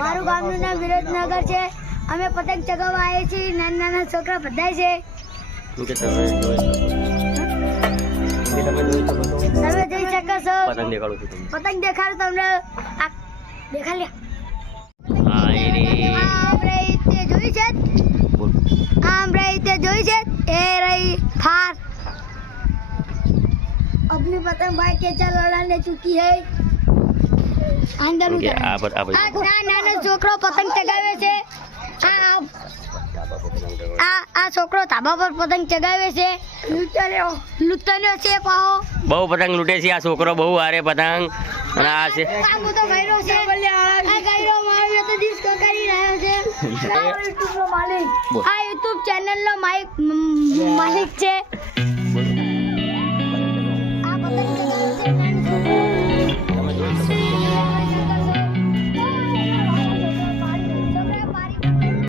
મારું ગામનું નામ વિરોધનગર છે. અમે પતંગ ચગાવવા આવીએ છીએ. નાના છોકરા બધા છે. તમે જોઈ શકો છો. પતંગ દેખાડું છું તમને. પતંગ દેખાડું તમને. દેખાડ જોઈ છે. જોઈ છે એ રહી फार अपनी पतंग भाई के चल लड़ाने चुकी है. अंदर नाना छोकरो पतंग चगावे છે. આ છોકરો ધાબા પર પતંગ ચગાવે છે. લૂંટનો છે પાહો. બહુ પતંગ લૂંટે છે આ છોકરો. બહુ હારે પતંગ. અને આ છે કામ તો ગયરો છે. આ ગયરો માર્યો તો ડિસ્કો કરી રહ્યો છે. આ યુટ્યુબ નો માલિક. આ યુટ્યુબ ચેનલ નો માલિક છે.